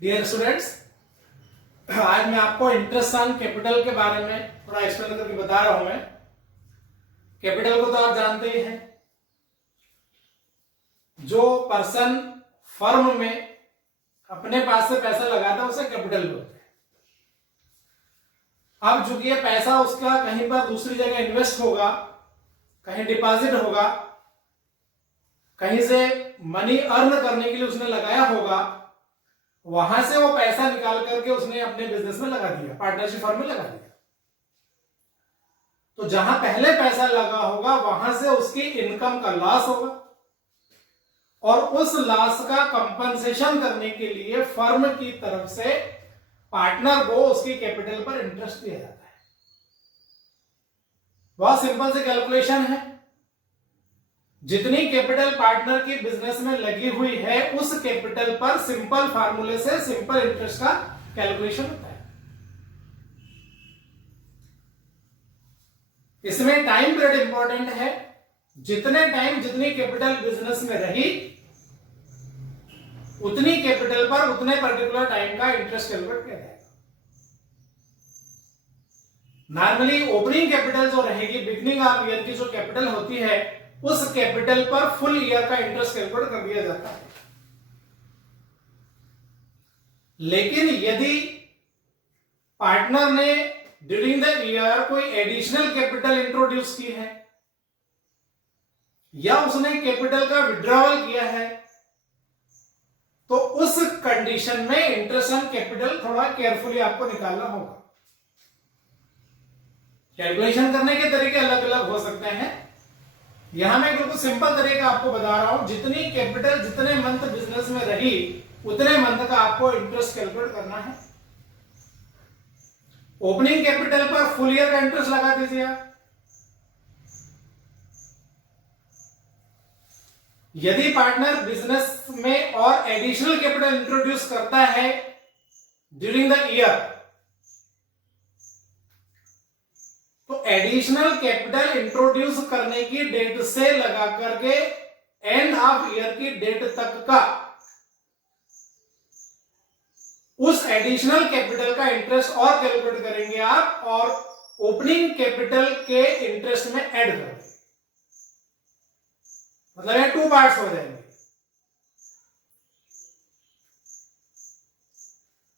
Dear students, आज मैं आपको इंटरेस्ट ऑन कैपिटल के बारे में थोड़ा एक्सप्लेन करके बता रहा हूं। मैं कैपिटल को तो आप जानते ही हैं, जो पर्सन फर्म में अपने पास से पैसा लगाता है उसे कैपिटल बोलते हैं। अब चूंकि ये पैसा उसका कहीं पर दूसरी जगह इन्वेस्ट होगा, कहीं डिपॉजिट होगा, कहीं से मनी अर्न करने के लिए उसने लगाया होगा, वहां से वो पैसा निकाल करके उसने अपने बिजनेस में लगा दिया, पार्टनरशिप फर्म में लगा दिया। तो जहां पहले पैसा लगा होगा वहां से उसकी इनकम का लॉस होगा और उस लॉस का कंपनसेशन करने के लिए फर्म की तरफ से पार्टनर को उसकी कैपिटल पर इंटरेस्ट दिया जाता है। बहुत सिंपल से कैलकुलेशन है। जितनी कैपिटल पार्टनर की बिजनेस में लगी हुई है उस कैपिटल पर सिंपल फार्मूले से सिंपल इंटरेस्ट का कैलकुलेशन होता है। इसमें टाइम पीरियड इंपॉर्टेंट है। जितने टाइम जितनी कैपिटल बिजनेस में रही उतनी कैपिटल पर उतने पर्टिकुलर टाइम का इंटरेस्ट कैलकुलेट किया जाएगा। नॉर्मली ओपनिंग कैपिटल जो रहेगी, बिगिनिंग ऑफ ईयर की जो कैपिटल होती है, उस कैपिटल पर फुल ईयर का इंटरेस्ट कैलकुलेट कर दिया जाता है। लेकिन यदि पार्टनर ने ड्यूरिंग द ईयर कोई एडिशनल कैपिटल इंट्रोड्यूस की है या उसने कैपिटल का विड्रॉवल किया है, तो उस कंडीशन में इंटरेस्ट ऑन कैपिटल थोड़ा केयरफुली आपको निकालना होगा। कैलकुलेशन करने के तरीके अलग अलग हो सकते हैं। यहां मैं बिल्कुल सिंपल तरीका आपको बता रहा हूं। जितनी कैपिटल जितने मंथ बिजनेस में रही उतने मंथ का आपको इंटरेस्ट कैलकुलेट करना है। ओपनिंग कैपिटल पर फुल ईयर का इंटरेस्ट लगा दीजिए आप। यदि पार्टनर बिजनेस में और एडिशनल कैपिटल इंट्रोड्यूस करता है ड्यूरिंग द ईयर, तो एडिशनल कैपिटल इंट्रोड्यूस करने की डेट से लगा करके एंड ऑफ ईयर की डेट तक का उस एडिशनल कैपिटल का इंटरेस्ट और कैलकुलेट करेंगे आप और ओपनिंग कैपिटल के इंटरेस्ट में ऐड करेंगे। मतलब ये 2 पार्ट्स हो जाएंगे।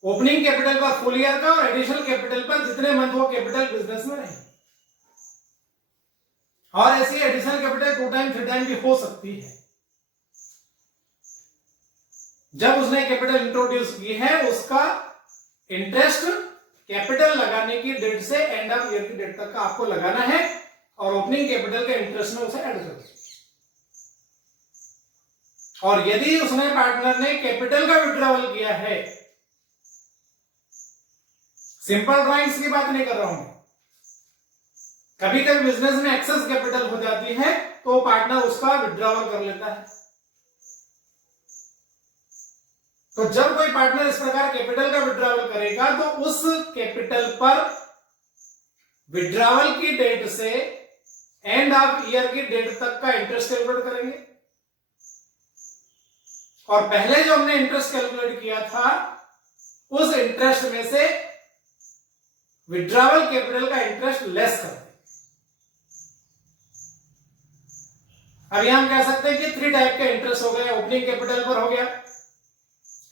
ओपनिंग कैपिटल पर फुल ईयर का और एडिशनल कैपिटल पर जितने मंथ वो कैपिटल बिजनेस में रहे। और ऐसी एडिशनल कैपिटल 2 टाइम 3 टाइम भी हो सकती है। जब उसने कैपिटल इंट्रोड्यूस की है उसका इंटरेस्ट कैपिटल लगाने की डेट से एंड ऑफ ईयर की डेट तक का आपको लगाना है और ओपनिंग कैपिटल के इंटरेस्ट में उसे ऐड कर दें। और यदि उसने पार्टनर ने कैपिटल का विड्रॉवल किया है, सिंपल ड्राइंग्स की बात नहीं कर रहा हूं, कभी कभी बिजनेस में एक्सेस कैपिटल हो जाती है तो पार्टनर उसका विड्रॉवल कर लेता है। तो जब कोई पार्टनर इस प्रकार कैपिटल का विड्रॉवल करेगा तो उस कैपिटल पर विड्रॉवल की डेट से एंड ऑफ ईयर की डेट तक का इंटरेस्ट कैलकुलेट करेंगे। और पहले जो हमने इंटरेस्ट कैलकुलेट किया था उस इंटरेस्ट में से विड्रॉवल कैपिटल का इंटरेस्ट लेस कर दें। अब यहां हम कह सकते हैं कि 3 टाइप के इंटरेस्ट हो गए। ओपनिंग कैपिटल पर हो गया,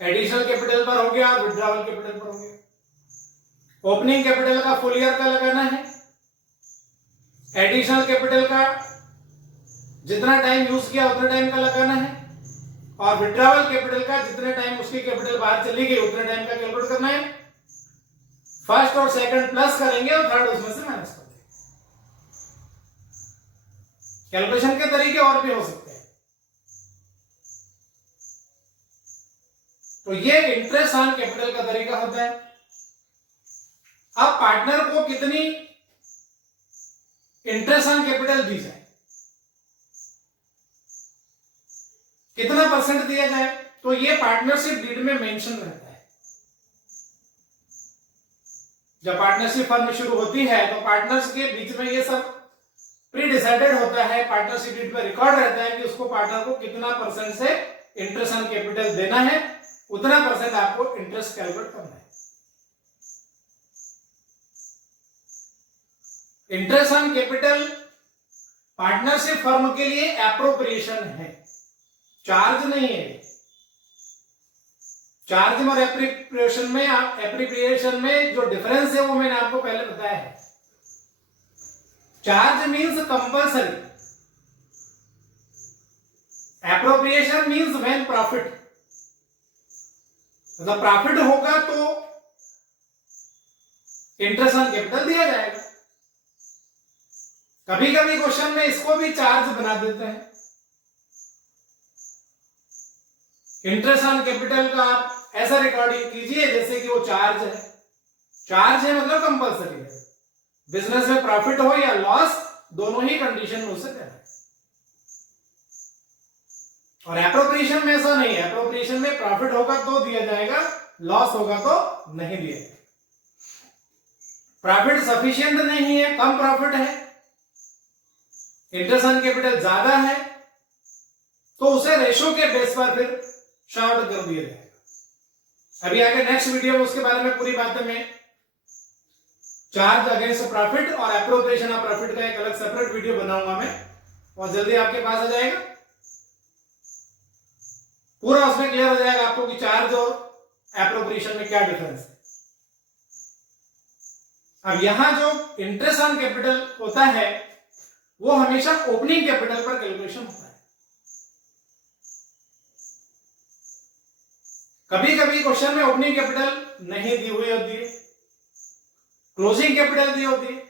एडिशनल कैपिटल पर हो गया और विड्रॉवल कैपिटल पर हो गया। ओपनिंग कैपिटल का फुल ईयर का लगाना है, एडिशनल कैपिटल का जितना टाइम यूज किया उतने टाइम का लगाना है और विड्रॉवल कैपिटल का जितने टाइम उसकी कैपिटल बाहर चली गई उतने टाइम का कैलकुलेट करना है। फर्स्ट और सेकंड प्लस करेंगे और थर्ड उसमें से माइनस कर देंगे। कैलकुलेशन के तरीके और भी हो सकते हैं। तो ये इंटरेस्ट ऑन कैपिटल का तरीका होता है। अब पार्टनर को कितनी इंटरेस्ट ऑन कैपिटल दी जाए, कितना परसेंट दिया जाए, तो ये पार्टनरशिप डीड में मेंशन रहता है। जब पार्टनरशिप फर्म शुरू होती है तो पार्टनर्स के बीच में ये सब प्री डिसाइडेड होता है। पार्टनरशिप डीड पर रिकॉर्ड रहता है कि उसको पार्टनर को कितना परसेंट से इंटरेस्ट ऑन कैपिटल देना है उतना परसेंट आपको इंटरेस्ट कैलकुलेट करना है। Interest on capital partnership firm के लिए एप्रोप्रिएशन है, चार्ज नहीं है। चार्ज और एप्रोप्रिएशन में जो डिफरेंस है वो मैंने आपको पहले बताया है। Charge means compulsory, appropriation means when profit. जब प्रॉफिट होगा तो इंटरेस्ट ऑन कैपिटल दिया जाएगा। कभी कभी क्वेश्चन में इसको भी चार्ज बना देते हैं। इंटरेस्ट ऑन कैपिटल का आप ऐसा रिकॉर्ड कीजिए जैसे कि वो चार्ज है। चार्ज है मतलब कंपल्सरी है। बिजनेस में प्रॉफिट हो या लॉस, दोनों ही कंडीशन में उसे देना है। और एप्रोप्रिएशन में ऐसा नहीं है। एप्रोप्रिएशन में प्रॉफिट होगा तो दिया जाएगा, लॉस होगा तो नहीं दिया जाएगा। प्रॉफिट सफिशिएंट नहीं है, कम प्रॉफिट है, इंटरेस्ट ऑन कैपिटल ज्यादा है, तो उसे रेशो के बेस पर फिर शॉर्ट कर दिया जाएगा। अभी आगे नेक्स्ट वीडियो में उसके बारे में पूरी बातें मैं चार्ज अगेंस्ट प्रॉफिट और एप्रोप्रिएशन ऑफ प्रॉफिट का एक अलग सेपरेट वीडियो बनाऊंगा मैं, और जल्दी आपके पास आ जाएगा। पूरा उसमें क्लियर हो जाएगा आपको कि चार्ज और एप्रोप्रिएशन में क्या डिफरेंस है। अब यहां जो इंटरेस्ट ऑन कैपिटल होता है वो हमेशा ओपनिंग कैपिटल पर कैलकुलेशन होता है। कभी कभी क्वेश्चन में ओपनिंग कैपिटल नहीं दी हुई होती है, क्लोजिंग कैपिटल दी होती है।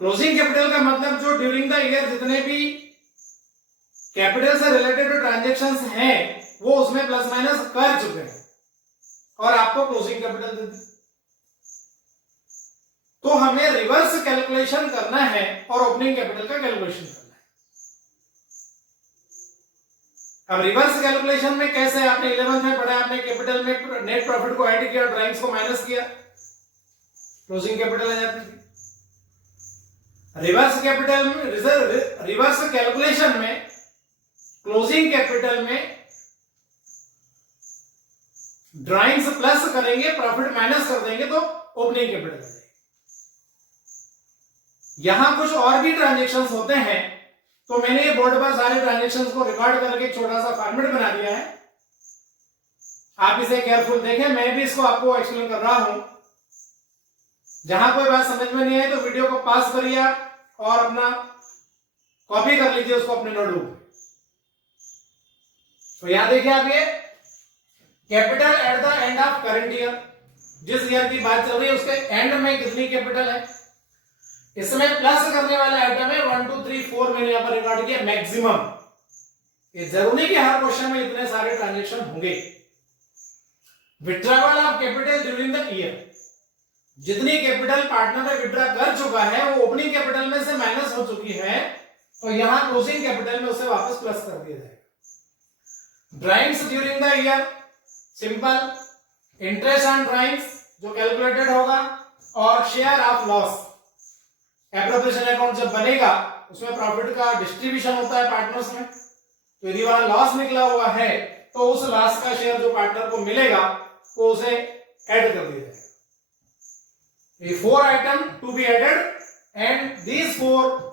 क्लोजिंग कैपिटल का मतलब जो ड्यूरिंग द ईयर जितने भी कैपिटल से रिलेटेड ट्रांजैक्शंस हैं वो उसमें प्लस माइनस कर चुके हैं और आपको क्लोजिंग कैपिटल दे दी। तो हमें रिवर्स कैलकुलेशन करना है और ओपनिंग कैपिटल का कैलकुलेशन करना है। अब रिवर्स कैलकुलेशन में कैसे, आपने 11th में पढ़ा, आपने कैपिटल में नेट प्रॉफिट को ऐड किया, ड्राइंग्स को माइनस किया, क्लोजिंग कैपिटल आ जाती थी। रिवर्स कैलकुलेशन में क्लोजिंग कैपिटल में ड्राइंग्स प्लस करेंगे, प्रॉफिट माइनस कर देंगे तो ओपनिंग कैपिटल आ जाएगी। यहां कुछ और भी ट्रांजैक्शंस होते हैं, तो मैंने ये बोर्ड पर सारे ट्रांजैक्शंस को रिकॉर्ड करके एक छोटा सा फॉर्मेट बना दिया है। आप इसे केयरफुल देखें, मैं भी इसको आपको एक्सप्लेन कर रहा हूं। जहां कोई बात समझ में नहीं आई तो वीडियो को पास करिए और अपना कॉपी कर लीजिए उसको अपने नोटबुक में। तो यहां देखिए आप, ये capital at the end of current year, जिस ईयर की बात चल रही है उसके एंड में कितनी कैपिटल है। इसमें प्लस करने वाला आइटम है 1 2 3 4, मैंने यहां पर रिकॉर्ड किया मैक्सिमम। ये जरूरी कि हर क्वेश्चन में इतने सारे ट्रांजैक्शन होंगे। Withdrawal of capital during the year, जितनी कैपिटल पार्टनर ने विड्रॉ कर चुका है वो ओपनिंग कैपिटल में से माइनस हो चुकी है, तो यहां क्लोजिंग कैपिटल में उसे वापस प्लस कर दिया जाएगा। Drawings during the year, simple, interest on drawings जो कैलकुलेटेड होगा, और share of loss. Appropriation account जब बनेगा उसमें प्रॉफिट का डिस्ट्रीब्यूशन होता है पार्टनर्स में, तो यदि वहां लॉस निकला हुआ है तो उस लॉस का शेयर जो पार्टनर को मिलेगा वो उसे ऐड कर दिया जाएगा। The 4 item to be added and these 4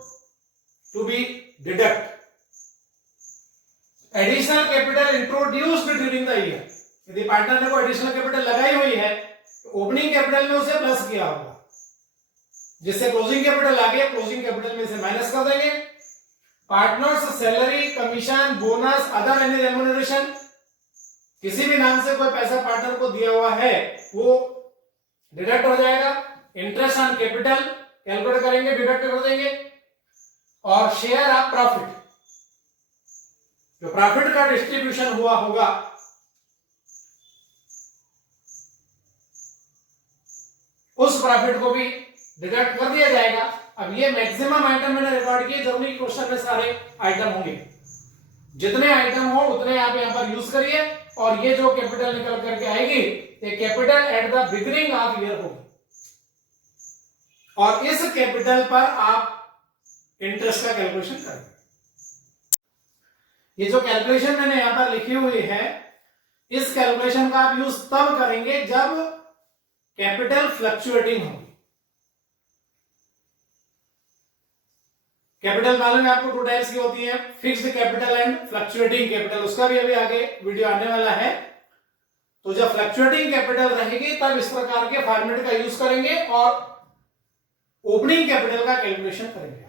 to be deduct. Additional capital introduced during the year. यदि पार्टनर ने कोई एडिशनल कैपिटल लगाई हुई है तो ओपनिंग कैपिटल में उसे प्लस किया होगा, जिससे क्लोजिंग कैपिटल आ गया, क्लोजिंग कैपिटल में से माइनस कर देंगे। Partners salary, commission, bonus, other any remuneration, किसी भी नाम से कोई पैसा पार्टनर को दिया हुआ है वो डिडक्ट हो जाएगा। इंटरेस्ट ऑन कैपिटल कैलकुलेट करेंगे, डिडक्ट कर देंगे। और शेयर ऑफ प्रॉफिट, जो प्रॉफिट का डिस्ट्रीब्यूशन हुआ होगा उस प्रॉफिट को भी डिडक्ट कर दिया जाएगा। अब ये मैक्सिमम आइटम मैंने रिकॉर्ड किए, जरूरी क्वेश्चन में सारे आइटम होंगे। जितने आइटम हो उतने आप यहां पर यूज करिए, और ये जो कैपिटल निकल करके आएगी ये capital at the beginning of year होगी, और इस कैपिटल पर आप इंटरेस्ट का कैलकुलेशन करेंगे। ये जो कैलकुलेशन मैंने यहां पर लिखी हुई है इस कैलकुलेशन का आप यूज तब करेंगे जब कैपिटल फ्लक्चुएटिंग होगी। कैपिटल मालूम है आपको, टू टाइप्स की होती है, fixed capital and fluctuating capital. उसका भी अभी आगे वीडियो आने वाला है। तो जब फ्लक्चुएटिंग कैपिटल रहेगी तब इस प्रकार के फॉर्मेट का यूज करेंगे और ओपनिंग कैपिटल का कैलकुलेशन करेंगे।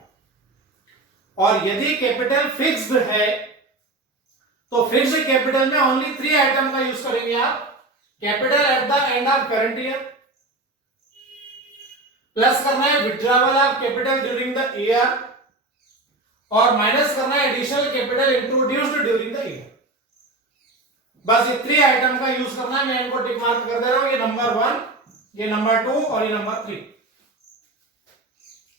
और यदि कैपिटल फिक्स्ड है तो फिक्स्ड कैपिटल में ओनली 3 आइटम का यूज करेंगे आप। Capital at the end of current year, plus करना है withdrawal of capital during the year, और माइनस करना है additional capital introduced during the year. बस ये 3 आइटम का यूज करना है। मैं इनको टिक मार्क कर दे रहा हूं, ये नंबर 1, ये नंबर 2 और ये नंबर 3।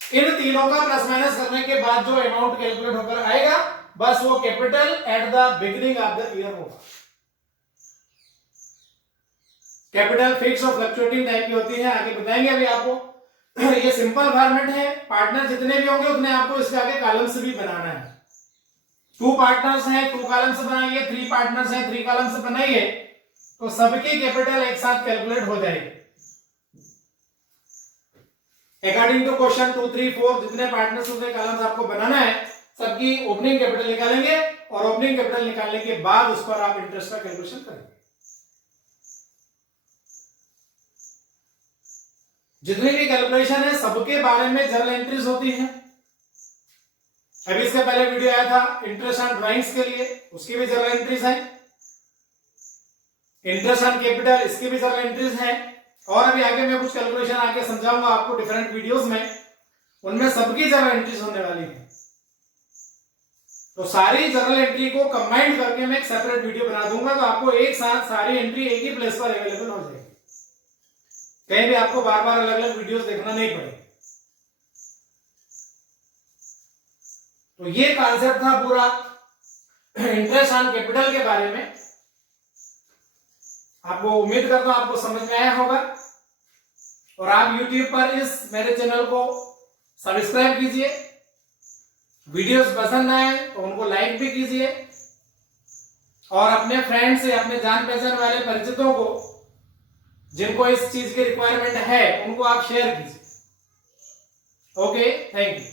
इन तीनों का प्लस माइनस करने के बाद जो अमाउंट कैलकुलेट होकर आएगा बस वो capital at the beginning of the year होगा। कैपिटल फिक्स और फ्लक्चुएटिंग टाइप की होती है, आगे बताएंगे अभी आपको। ये सिंपल फॉर्मेट है। पार्टनर जितने भी होंगे उतने आपको इसके आगे कॉलम्स भी बनाना है। 2 पार्टनर्स हैं 2 कॉलम्स बनाइए, 3 पार्टनर्स हैं 3 कॉलम्स बनाइए, तो सबकी कैपिटल एक साथ कैलकुलेट हो जाएगी। अकॉर्डिंग टू क्वेश्चन 2, 3, 4 जितने पार्टनर्स उतने कॉलम्स आपको बनाना है, सबकी ओपनिंग कैपिटल निकालेंगे और ओपनिंग कैपिटल निकालने के बाद उस पर आप इंटरेस्ट का कैलकुलेशन करेंगे। जितनी भी कैलकुलेशन है सबके बारे में जर्नल एंट्रीज होती है। अभी इसके पहले वीडियो आया था इंटरेस्ट ऑन ड्राइंग्स के लिए, उसकी भी जर्नल एंट्रीज है। इंटरेस्ट ऑन कैपिटल, इसकी भी जर्नल एंट्रीज है। और अभी आगे मैं कुछ कैलकुलेशन आगे समझाऊंगा आपको डिफरेंट वीडियोस में, उनमें सबकी जर्नल एंट्रीज होने वाली है। तो सारी जर्नल एंट्री को कंबाइंड करके मैं एक सेपरेट वीडियो बना दूंगा, तो आपको एक साथ सारी एंट्री एक ही प्लेस पर अवेलेबल हो जाएगी। कहीं भी आपको बार बार अलग अलग वीडियोस देखना नहीं पड़ेगा। तो ये कॉन्सेप्ट था पूरा इंटरेस्ट ऑन कैपिटल के बारे में। आपको उम्मीद करता हूं आपको समझ में आया होगा। और आप YouTube पर इस मेरे चैनल को सब्सक्राइब कीजिए। वीडियोस पसंद आए तो उनको लाइक भी कीजिए और अपने फ्रेंड्स से, अपने जान पहचान वाले परिचितों को जिनको इस चीज की रिक्वायरमेंट है उनको आप शेयर कीजिए। Okay, thank you.